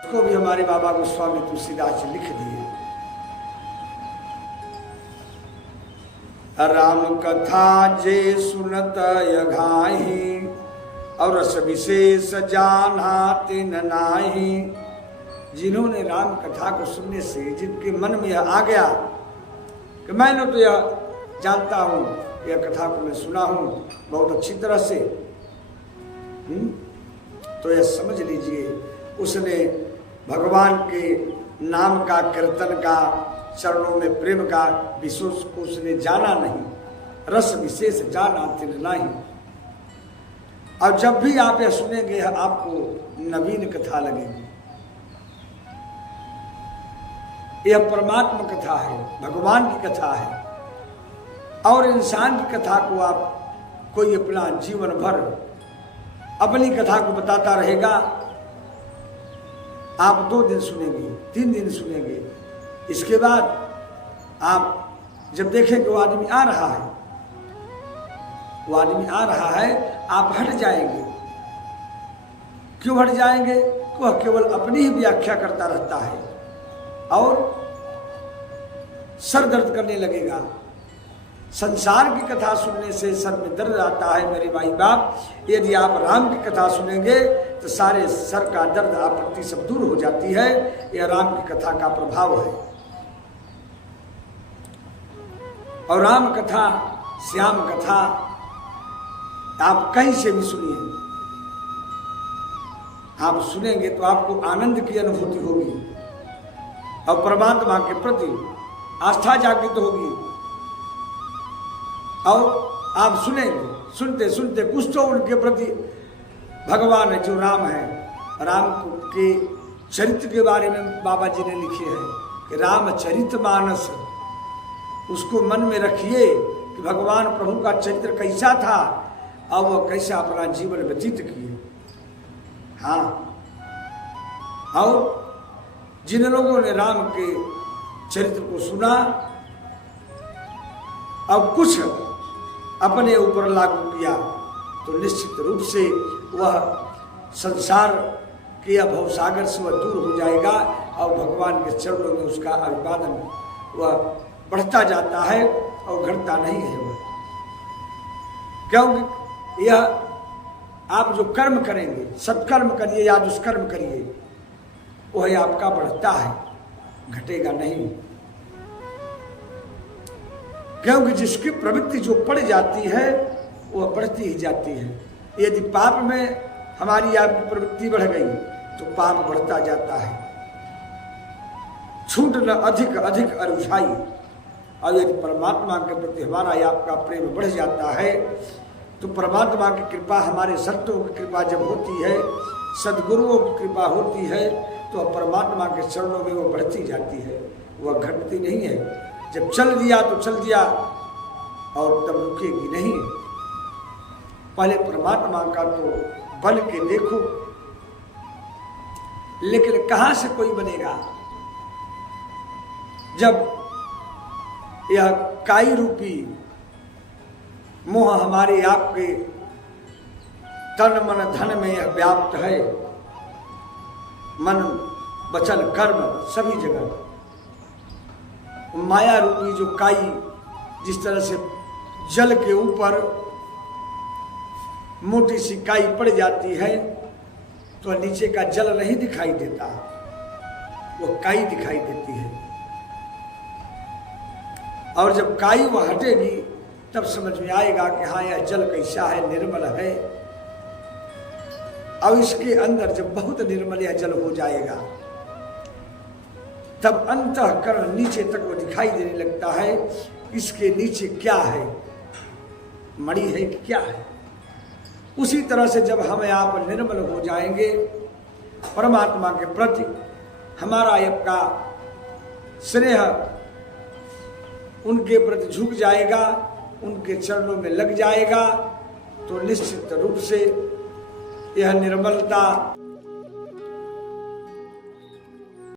उसको भी हमारे बाबा गोस्वामी तुलसीदास जी लिख दिए। राम कथा जे सुनत यघाही और रस विशेष जाना तिन नाही। जिन्होंने राम कथा को सुनने से जिनके मन में यह आ गया कि मैंने तो यह जानता हूँ, यह कथा को मैं सुना हूँ बहुत अच्छी तरह से, तो यह समझ लीजिए उसने भगवान के नाम का, कीर्तन का, चरणों में प्रेम का विशेष को उसने जाना नहीं। रस विशेष जाना तिन नहीं। और जब भी आप यह सुनेंगे आपको नवीन कथा लगेगी। यह परमात्मा कथा है, भगवान की कथा है। और इंसान की कथा को आप कोई अपना जीवन भर अपनी कथा को बताता रहेगा। आप 2 दिन सुनेंगे, 3 दिन सुनेंगे, इसके बाद आप जब देखेंगे वो आदमी आ रहा है, वो आदमी आ रहा है, आप हट जाएंगे। क्यों हट जाएंगे? वह केवल अपनी ही व्याख्या करता रहता है और सर दर्द करने लगेगा। संसार की कथा सुनने से सर में दर्द आता है मेरे भाई बाप। यदि आप राम की कथा सुनेंगे तो सारे सर का दर्द आपत्ति सब दूर हो जाती है। यह राम की कथा का प्रभाव है। और राम कथा, श्याम कथा आप कहीं से भी सुनिए, आप सुनेंगे तो आपको आनंद की अनुभूति होगी और परमात्मा के प्रति आस्था जागृत होगी। और आप सुनेंगे, सुनते सुनते कुछ तो उनके प्रति भगवान जो राम है, राम के चरित्र के बारे में बाबा जी ने लिखे हैं कि रामचरितमानस, उसको मन में रखिए कि भगवान प्रभु का चरित्र कैसा था और वह कैसा अपना जीवन व्यतीत किए। हाँ, और जिन लोगों ने राम के चरित्र को सुना और कुछ अपने ऊपर लागू किया तो निश्चित रूप से वह संसार के भवसागर से वह दूर हो जाएगा और भगवान के चरणों में उसका अभिवादन वह बढ़ता जाता है और घटता नहीं है वह। क्योंकि यह आप जो कर्म करेंगे, सत्कर्म करिए या दुष्कर्म करिए, वह आपका बढ़ता है, घटेगा नहीं। क्योंकि जिसकी प्रवृत्ति जो बढ़ जाती है वह बढ़ती ही जाती है। यदि पाप में हमारी आपकी प्रवृत्ति बढ़ गई तो पाप बढ़ता जाता है। छूट न अधिक अधिक अरुझाई। और यदि परमात्मा के प्रति हमारा आपका प्रेम बढ़ जाता है तो परमात्मा की कृपा, हमारे संतों की कृपा जब होती है, सद्गुरुओं की कृपा होती है, तो परमात्मा के चरणों में वो बढ़ती जाती है, वह घटती नहीं है। जब चल दिया तो चल दिया और तब रुकेगी नहीं। पहले परमात्मा का तो बन के देखो, लेकिन कहां से कोई बनेगा जब यह काई रूपी मोह हमारे आपके तन मन धन में यह व्याप्त है। मन वचन कर्म सभी जगह माया रूपी जो काई जिस तरह से जल के ऊपर मोटी सी काई पड़ जाती है तो नीचे का जल नहीं दिखाई देता, वो काई दिखाई देती है। और जब काई वह हटेगी तब समझ में आएगा कि हाँ यह जल कैसा है, निर्मल है। अब इसके अंदर जब बहुत निर्मल यह जल हो जाएगा तब अंतःकरण नीचे तक वो दिखाई देने लगता है। इसके नीचे क्या है, मणि है कि क्या है। उसी तरह से जब हम आप निर्मल हो जाएंगे, परमात्मा के प्रति हमारा आपका स्नेह उनके प्रति झुक जाएगा, उनके चरणों में लग जाएगा, तो निश्चित रूप से यह निर्मलता